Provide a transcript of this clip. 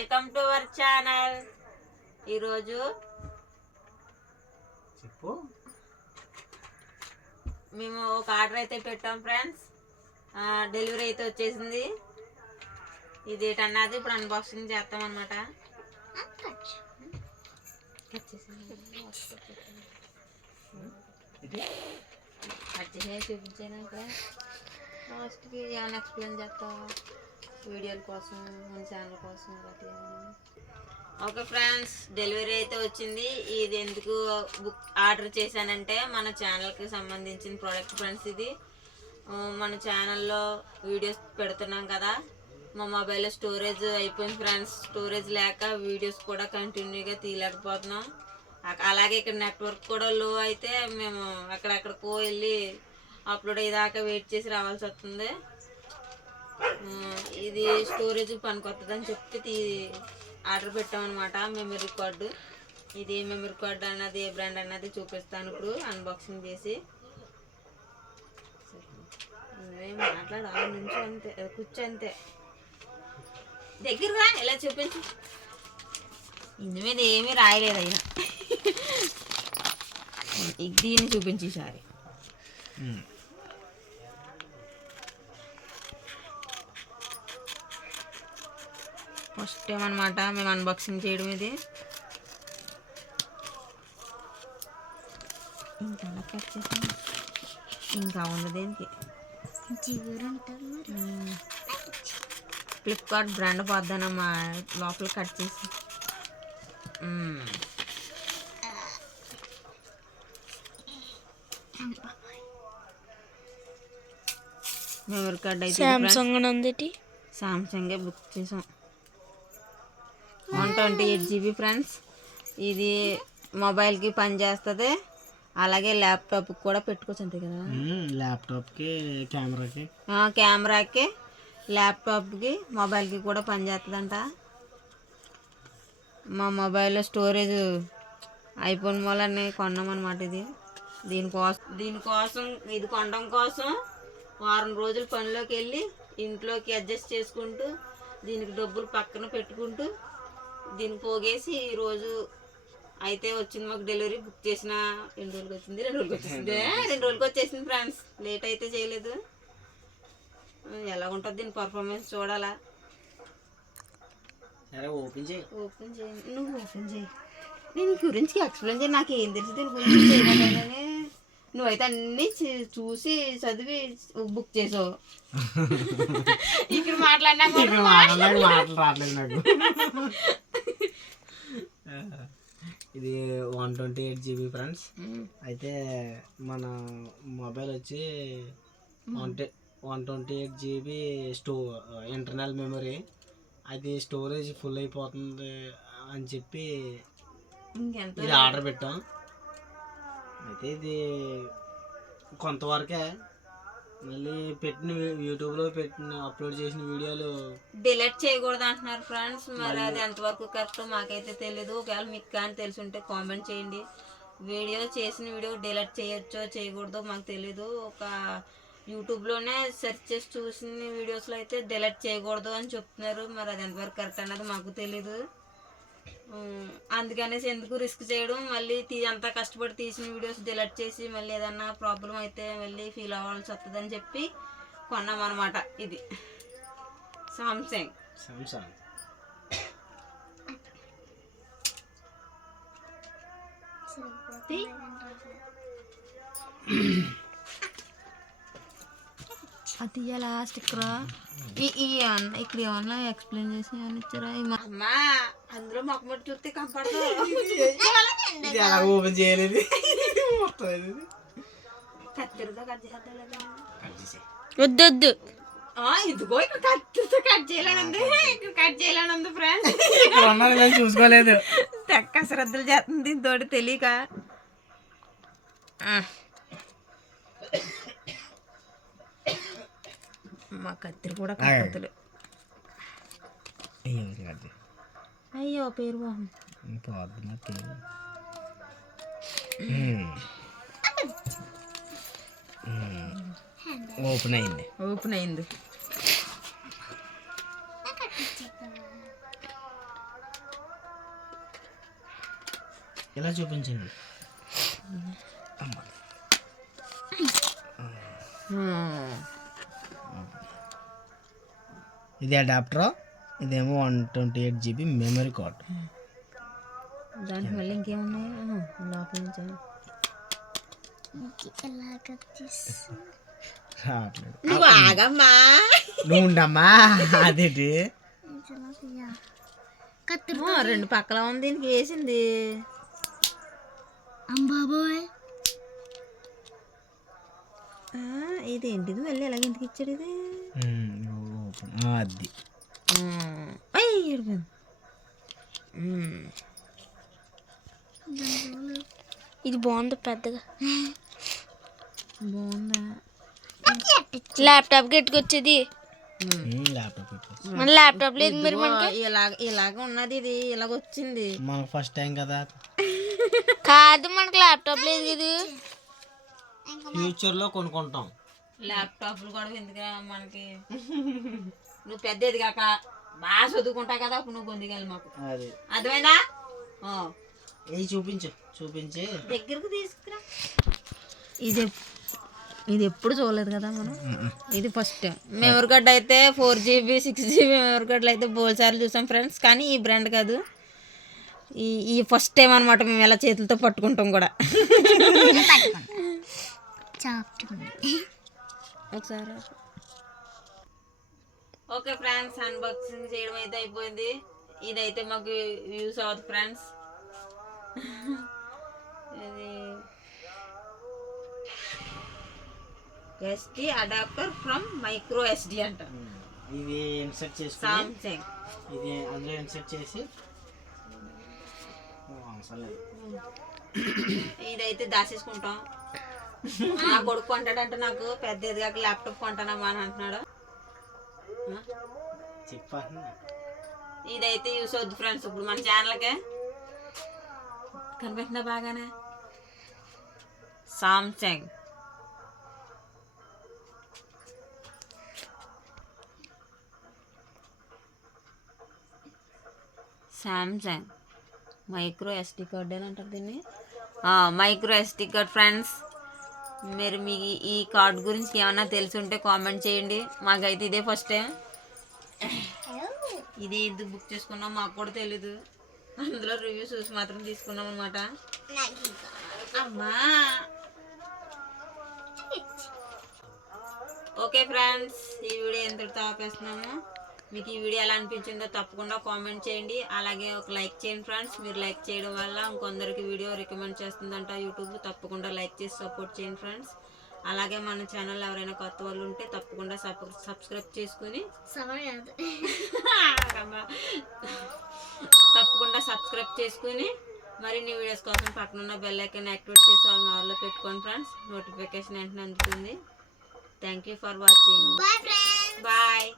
Welcome to our channel. ఈరోజు చెప్పు. మేము ఒక ఆర్డర్ అయితే పెట్టాం ఫ్రెండ్స్. డెలివరీ అయితే వచ్చేసింది. ఇది ఏంటన్నది ఇప్పుడు అన్బాక్సింగ్ చేస్తాం అనమాట చూపించాను ఇక్కడ లాస్ట్కి ఏమైనా ఎక్స్ప్లెయిన్ చేస్తావా? వీడియోల కోసం మన ఛానల్ కోసం ఓకే ఫ్రెండ్స్ డెలివరీ అయితే వచ్చింది. ఇది ఎందుకు బుక్ ఆర్డర్ చేశానంటే మన ఛానల్కి సంబంధించిన ప్రోడక్ట్ ఫ్రెండ్స్ ఇది. మన ఛానల్లో వీడియోస్ పెడుతున్నాం కదా. మా మొబైల్లో స్టోరేజ్ అయిపోయింది ఫ్రెండ్స్ స్టోరేజ్ లేక వీడియోస్ కూడా కంటిన్యూగా తీయలేకపోతున్నాం. అలాగే ఇక్కడ నెట్వర్క్ కూడా లో అయితే మేము అక్కడక్కడికో వెళ్ళి అప్లోడ్ అయ్యేదాకా వెయిట్ చేసి రావాల్సి వస్తుంది. ఇది స్టోరేజ్ పనికొస్తుందని చెప్తే తీ ఆర్డర్ పెట్టామన్నమాట మెమరీ కార్డు ఇది మెమరీ కార్డు అన్నది ఏ బ్రాండ్ అన్నది చూపిస్తాను ఇప్పుడు అన్బాక్సింగ్ చేసి. నువ్వేం మాట్లాడు ఆ నుంచి అంతే కూర్చో అంతే. దగ్గరగా ఇలా చూపించు. ఇందు మీద ఏమీ రాయలేదు అయినా దీన్ని చూపించి ఫస్ట్ టైం అనమాట మేము అన్బాక్సింగ్ చేయడం ఇది. ఇంకా ఎలా కట్ చేసాం ఇంకా ఉంది దేనికి ఫ్లిప్కార్ట్ బ్రాండ్ పోద్దానమ్మా లోపల కట్ చేసి. మ్మ్. మెమరీ కార్డ్ అయితే సామ్సంగ్ నందిటి సామ్సంగే బుక్ చేసాం. Twenty eight GB friends. ఇది మొబైల్కి పనిచేస్తుంది అలాగే ల్యాప్టాప్కి కూడా పెట్టుకోవచ్చు అంతే కదా? ల్యాప్టాప్కి కెమెరాకి. కెమెరాకి ల్యాప్టాప్కి మొబైల్కి కూడా పనిచేస్తుందంట మా మొబైల్లో స్టోరేజ్ ఐఫోన్ మూలనే కొన్నామన్నమాట ఇది. దీనికోసం దీనికోసం ఇది కొనడం కోసం వారం రోజులు పనిలోకి వెళ్ళి ఇంట్లోకి అడ్జస్ట్ చేసుకుంటూ దీనికి డబ్బులు పక్కన పెట్టుకుంటూ దీన్ని పోగేసి ఈరోజు అయితే వచ్చింది మాకు డెలివరీ బుక్ చేసిన ఎన్ని రోజులకి వచ్చింది రెండు రోజులకి వచ్చింది. రెండు రోజులకి వచ్చేసింది ఫ్రెండ్స్. లేట్ అయితే చేయలేదు. ఎలా ఉంటుంది దీని పర్ఫార్మెన్స్ చూడాలా? ఓపెన్ చేయి. ఓపెన్ చేయండి నువ్వు ఓపెన్ చేయి. నేను గురించి ఎక్స్ప్లెయిన్ చేయి నాకు ఏం తెలుసు దీని గురించి నువ్వైతే అన్ని చూసి చదివి బుక్ చేసావు. ఇక్కడ మాట్లాడినా కూడా ఇక్కడ మాట్లాడలేక మాటలు రావట్లేదు నాకు. ఇది one twenty eight GB friends. అయితే మన మొబైల్ వచ్చి one one twenty eight GB స్టో ఇంటర్నల్ మెమరీ. అది స్టోరేజ్ ఫుల్ అయిపోతుంది అని చెప్పి ఇది ఆర్డర్ పెట్టాం. అయితే ఇది కొంతవరకే మళ్ళీ పెట్టిన వీ- యూట్యూబ్లో పెట్టిన అప్లోడ్ చేసిన వీడియోలు డిలీట్ చేయకూడదు అంటున్నారు ఫ్రెండ్స్. మరి అది ఎంతవరకు కరెక్ట్ మాకైతే తెలియదు ఒకవేళ మీకు కానీ తెలిసి ఉంటే కామెంట్ చేయండి. వీడియో చేసిన వీడియో డిలీట్ చేయొచ్చో చేయకూడదో మాకు తెలీదు. ఒక యూట్యూబ్లోనే సెర్చ్ చేసి చూసిన వీడియోస్లో అయితే డిలీట్ చేయకూడదు అని చెప్తున్నారు. మరి అది ఎంతవరకు కరెక్ట్ అన్నది మాకు తెలీదు. అందుకనేసి ఎందుకు రిస్క్ చేయడం మళ్ళీ తీ అంతా కష్టపడి తీసిన వీడియోస్ డిలీట్ చేసి మళ్ళీ ఏదన్నా ప్రాబ్లం అయితే మళ్ళీ ఫీల్ అవ్వాల్సి వస్తుందని చెప్పి కొన్నాం అనమాట ఇది సామ్సంగ్ సామ్సంగ్ అది ఎలా స్టిక్కర్? ఈ ఇక్కడ ఏమన్నా ఎక్స్ప్లెయిన్ చేసి ఏమన్నా ఇచ్చారా? అమ్మా అందులో మొక్క మొట్ట చూస్తే ఎలా ఓపెన్ చేయలేదు. కత్తిరితో కట్. వద్దు వద్దు. ఇదిగో ఇక్కడ కత్తిరితో కట్ చేయలేనుంది. ఇక్కడ కట్ చేయలేనుంది ఫ్రెండ్స్ ఇక్కడ చూసుకోలేదు. తెక్క శ్రద్ధలు చేస్తుంది తోటి తెలియక. మా కత్తిరి కూడా కట్టదులు అయ్యో అయ్యో పేరు ఓపెన్ అయింది. ఓపెన్ అయింది. ఇలా చూపించండి అమ్మ. ఇది అడాప్టర్ ఇదేమో one twenty eight GB memory card దానికి మళ్ళీ ఇంకేమున్నాయి? ఆహా, లోపల నుంచి రావట్లేదు. నువ్వు ఆగమ్మా. నువ్వు ఉండమ్మా. అదేంటి? రెండు పక్కల ఉంది దీనికి వేసింది. అంబాబోయ్ ఆ, ఇదేంటిది? మళ్ళీ ఎలాగ ఎందుకు ఇచ్చాడు ఇది? అది ఇది బాగుంది పెద్దగా బాగుందా ల్యాప్టాప్ గట్టుకొచ్చేది మన ల్యాప్టాప్ లేదు మరి ఇదిగో, ఇలాగ ఇలాగ ఉన్నది ఇది ఇలాగ వచ్చింది. మనకు ఫస్ట్ టైం కదా. కాదు మనకు ల్యాప్టాప్ లేదు ఇది ఫ్యూచర్లో కొనుక్కుంటాం. ల్యాప్టాప్లు కూడా ఎందుకురా మనకి? నువ్వు పెద్ద ఎదిగాక బాగా చదువుకుంటా కదా అప్పుడు నువ్వు పొందిగాలి మాకు. ఆ, ఇది చూపించు చూపించి. దగ్గరకు తీసుకురా. ఇది ఇది ఎప్పుడు చూడలేదు కదా మనం? ఇది ఫస్ట్ మెమరీ కార్డ్ అయితే four GB six GB memory కార్డులు అయితే బోల్సార్లు చూసాం ఫ్రెండ్స్ కానీ ఈ బ్రాండ్ కాదు. ఈ ఈ ఫస్ట్ టైం అనమాట మేము ఎలా చేతులతో పట్టుకుంటాం కూడా. ఒకసారి. ఓకే ఫ్రెండ్స్ అన్బాక్సింగ్ చేయడం అయితే అయిపోయింది. ఇదైతే మాకు యూస్ అవుతుంది ఫ్రెండ్స్. ఇది SD adapter from micro SD అంట. ఇది ఇన్సర్ట్ చేసుకుని సామ్సంగ్ ఇది అందులో ఇన్సర్ట్ చేసి ఇదైతే దాచేసుకుంటాం. నా కొడుకు కొంటాడంటే నాకు పెద్ద ఎదిగాక ల్యాప్టాప్ కొంటానమ్మా అని అంటున్నాడు. ఇదైతే యూస్ అవుద్ది ఫ్రెండ్స్ ఇప్పుడు మన ఛానల్కే కనిపెట్టినా బాగానే? Samsung Samsung micro SD card అని అంటారు దీన్ని. మైక్రో ఎస్డి కార్డ్ ఫ్రెండ్స్ మీరు మీ ఈ కార్డ్ గురించి ఏమైనా తెలిసి ఉంటే కామెంట్ చేయండి. మాకైతే ఇదే ఫస్ట్ టైం. ఇది ఎందుకు బుక్ చేసుకున్నాం మాకు కూడా తెలీదు. అందులో రివ్యూ చూసి మాత్రం తీసుకున్నాం అనమాట అమ్మా! ఓకే ఫ్రెండ్స్ ఈ వీడియో ఎంత ఆపేస్తున్నాము మీకు ఈ వీడియో ఎలా అనిపించిందో తప్పకుండా కామెంట్ చేయండి. అలాగే ఒక లైక్ చేయండి ఫ్రెండ్స్. మీరు లైక్ చేయడం వల్ల ఇంకొందరికి వీడియో రికమెండ్ చేస్తుందంట యూట్యూబ్. తప్పకుండా లైక్ చేసి సపోర్ట్ చేయండి ఫ్రెండ్స్. అలాగే మన ఛానల్ ఎవరైనా కొత్త వాళ్ళు ఉంటే తప్పకుండా సబ్ సబ్స్క్రైబ్ చేసుకుని. తప్పకుండా సబ్స్క్రైబ్ చేసుకుని మరిన్ని వీడియోస్ కోసం పక్కన ఉన్న బెల్ ఐకాన్ యాక్టివేట్ చేసి వాళ్ళ నార్లో పెట్టుకోండి ఫ్రెండ్స్. నోటిఫికేషన్ వెంటనే అందుతుంది. Thank you for watching. Bye.